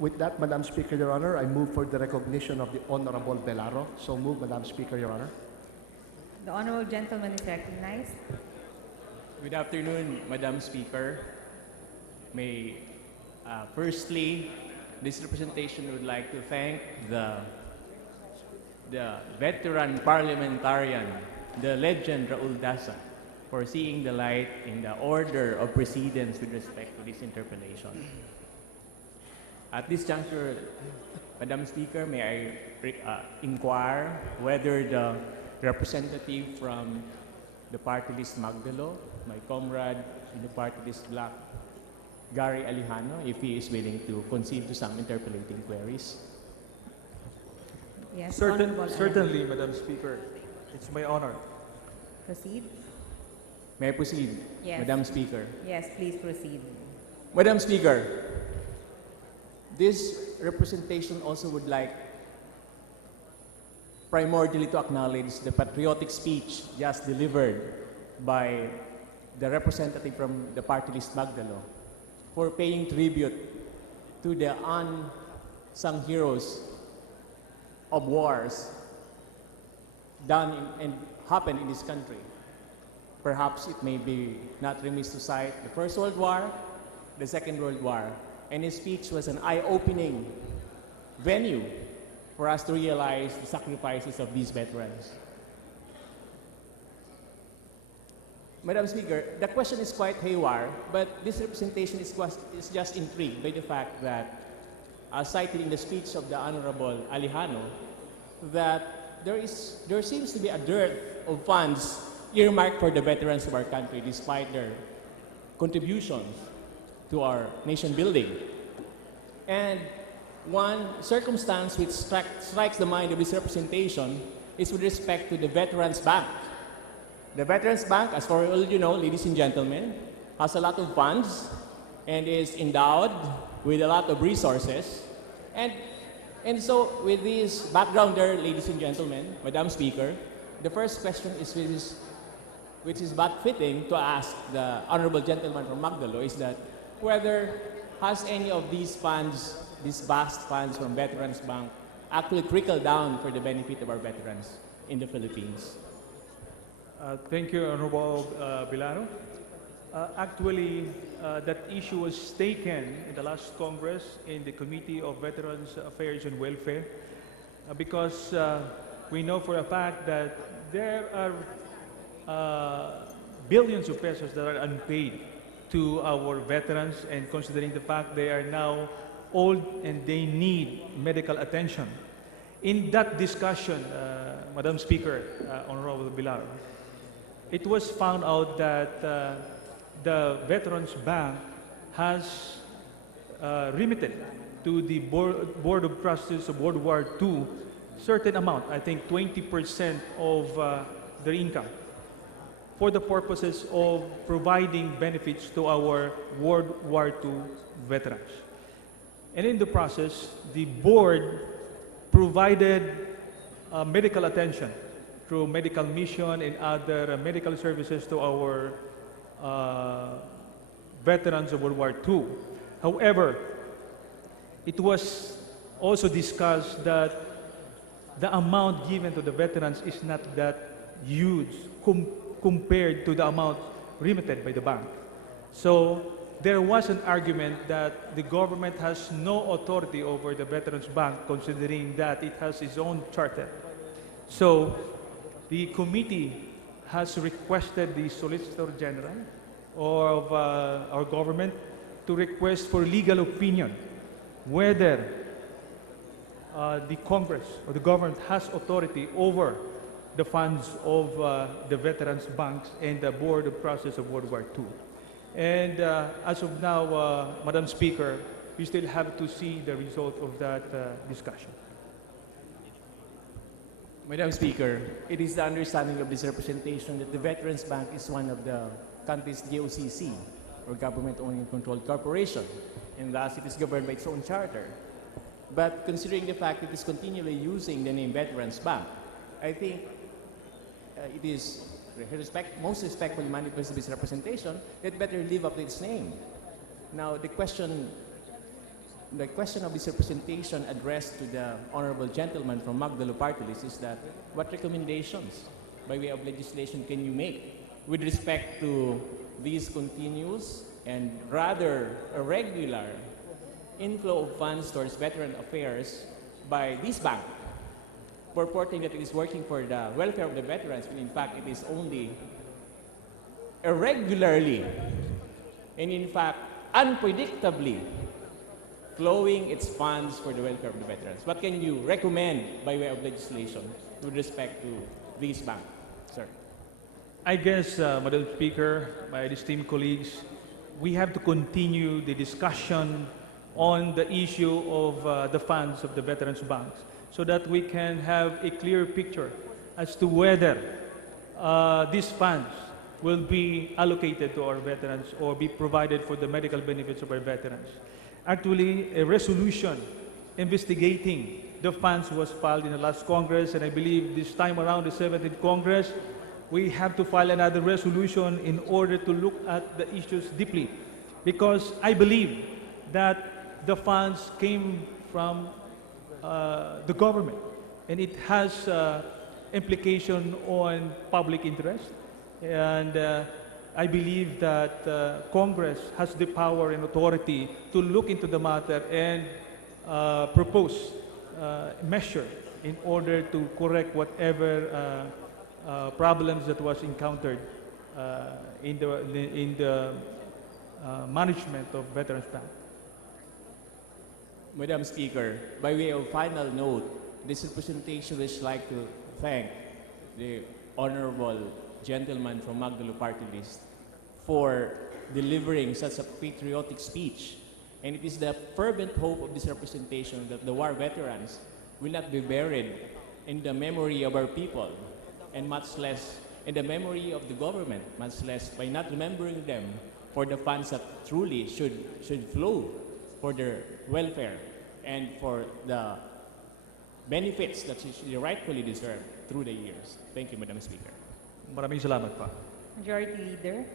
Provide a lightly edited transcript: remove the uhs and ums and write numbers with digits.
With that, Madam Speaker, Your Honor, I move for the recognition of the Honorable Belaro. So move, Madam Speaker, Your Honor. The honorable gentleman is recognized. Good afternoon, Madam Speaker. May firstly, this representation would like to thank the veteran parliamentarian, the legend Raul Dasa, for seeing the light in the order of precedence with respect to this interpellation. At this juncture, Madam Speaker, may I inquire whether the representative from the party list Magdalo, my comrade in the party list Black, Gary Alejano, if he is willing to concede to some interpellating queries. Yes, Certainly, Madam Speaker. It's my honor. Proceed. May I proceed, Yes. Madam Speaker? Yes, please proceed. Madam Speaker, this representation also would like primordially to acknowledge the patriotic speech just delivered by the representative from the party list Magdalo for paying tribute to the unsung heroes of wars done and happened in this country. Perhaps it may be not remiss to cite the First World War, the Second World War, and his speech was an eye-opening venue for us to realize the sacrifices of these veterans. Madam Speaker, the question is quite haywire, but this representation is just intrigued by the fact that, cited in the speech of the Honorable Alejano, that there seems to be a dearth of funds earmarked for the veterans of our country despite their contributions to our nation building. And one circumstance which strikes the mind of this representation is with respect to the Veterans Bank. The Veterans Bank, as for all you know, ladies and gentlemen, has a lot of funds and is endowed with a lot of resources. And so with this background there, ladies and gentlemen, Madam Speaker, the first question is which is but fitting to ask the honorable gentleman from Magdalo is that whether has any of these funds, these vast funds from Veterans Bank, actually trickled down for the benefit of our veterans in the Philippines? Thank you, Honorable Belaro. Actually, that issue was taken in the last Congress in the Committee of Veterans Affairs and Welfare because we know for a fact that there are billions of pesos that are unpaid to our veterans, and considering the fact they are now old and they need medical attention. In that discussion, Madam Speaker, Honorable Belaro, it was found out that the Veterans Bank has remitted to the Board of Trustees of World War II certain amount, I think 20% of their income, for the purposes of providing benefits to our World War II veterans. And in the process, the board provided medical attention through medical mission and other medical services to our veterans of World War II. However, it was also discussed that the amount given to the veterans is not that huge compared to the amount remitted by the bank. So there was an argument that the government has no authority over the Veterans Bank considering that it has its own charter. So the committee has requested the Solicitor General of our government to request for legal opinion whether the Congress or the government has authority over the funds of the Veterans Banks and the Board of Trustees of World War II. And as of now, Madam Speaker, we still have to see the result of that discussion. Madam Speaker, it is the understanding of this representation that the Veterans Bank is one of the country's GOCC, or Government-Owned and Controlled Corporation, and thus it is governed by its own charter. But considering the fact that it is continually using the name Veterans Bank, I think it is most respectfully manifest this representation that better live up to its name. Now, the question the question of this representation addressed to the honorable gentleman from Magdalo Party List is that what recommendations by way of legislation can you make with respect to these continuous and rather irregular inflow of funds towards veteran affairs by this bank, purporting that it is working for the welfare of the veterans, when in fact it is only irregularly and in fact unpredictably flowing its funds for the welfare of the veterans. What can you recommend by way of legislation with respect to this bank, sir? I guess, Madam Speaker, my esteemed colleagues, we have to continue the discussion on the issue of the funds of the Veterans Banks so that we can have a clear picture as to whether these funds will be allocated to our veterans or be provided for the medical benefits of our veterans. Actually, a resolution investigating the funds was filed in the last Congress, and I believe this time around the 17th Congress, we have to file another resolution in order to look at the issues deeply, because I believe that the funds came from the government, and it has implication on public interest, and I believe that Congress has the power and authority to look into the matter and propose measure in order to correct whatever problems that was encountered in the management of Veterans Bank. Madam Speaker, by way of final note, this representation would like to thank the honorable gentleman from Magdalo Party List for delivering such a patriotic speech. And it is the fervent hope of this representation that the war veterans will not be buried in the memory of our people, and much less in the memory of the government, much less by not remembering them for the funds that truly should flow for their welfare and for the benefits that they rightfully deserve through the years. Thank you, Madam Speaker. Maraming salamat pa. Majority Leader.